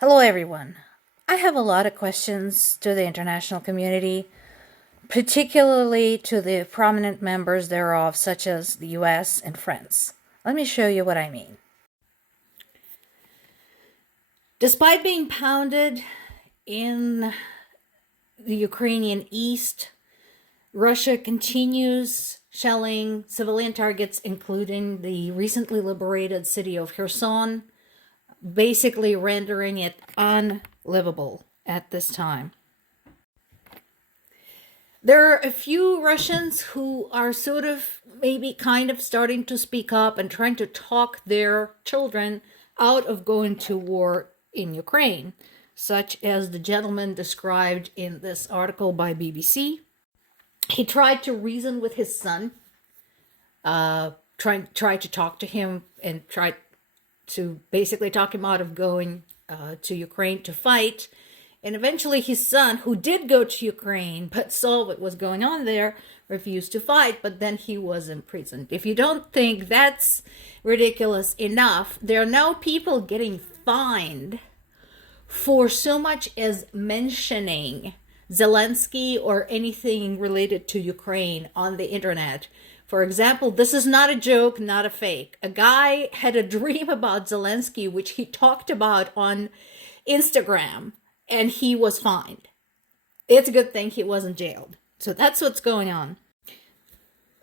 Hello, everyone. I have a lot of questions to the international community, particularly to the prominent members thereof, such as the US and France. Let me show you what I mean. Despite being pounded in the Ukrainian east, Russia continues shelling civilian targets, including the recently liberated city of Kherson, basically rendering it unlivable at this time. There are a few Russians who are sort of maybe kind of starting to speak up and trying to talk their children out of going to war in Ukraine, such as the gentleman described in this article by BBC. He tried to reason with his son, tried to talk to him and tried to basically talk him out of going to Ukraine to fight. And eventually his son, who did go to Ukraine but saw what was going on there, refused to fight, but then he was imprisoned. If you don't think that's ridiculous enough, there are now people getting fined for so much as mentioning Zelensky or anything related to Ukraine on the internet. For example, this is not a joke, not a fake. A guy had a dream about Zelensky, which he talked about on Instagram, and he was fined. It's a good thing he wasn't jailed. So that's what's going on.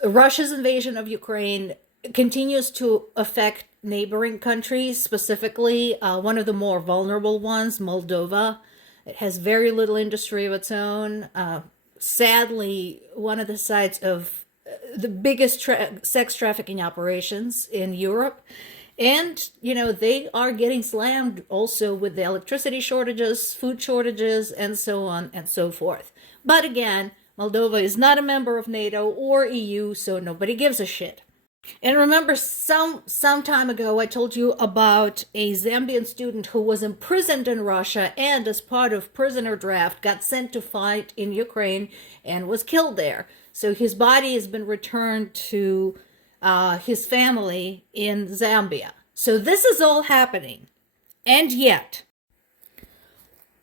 Russia's invasion of Ukraine continues to affect neighboring countries, specifically one of the more vulnerable ones, Moldova. It has very little industry of its own. Sadly, one of the sites of the biggest sex trafficking operations in Europe. And, they are getting slammed also with the electricity shortages, food shortages, and so on and so forth. But again, Moldova is not a member of NATO or EU, so nobody gives a shit. And remember, some time ago, I told you about a Zambian student who was imprisoned in Russia and, as part of prisoner draft, got sent to fight in Ukraine and was killed there. So his body has been returned to his family in Zambia. So this is all happening. And yet,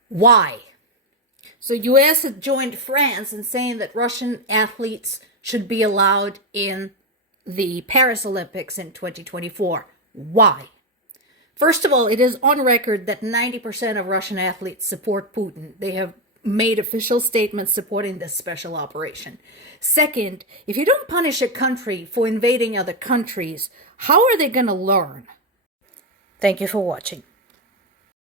why? So US had joined France in saying that Russian athletes should be allowed in the Paris Olympics in 2024. Why? First of all, it is on record that 90% of Russian athletes support Putin. They have made official statements supporting this special operation. Second, if you don't punish a country for invading other countries, how are they going to learn? Thank you for watching.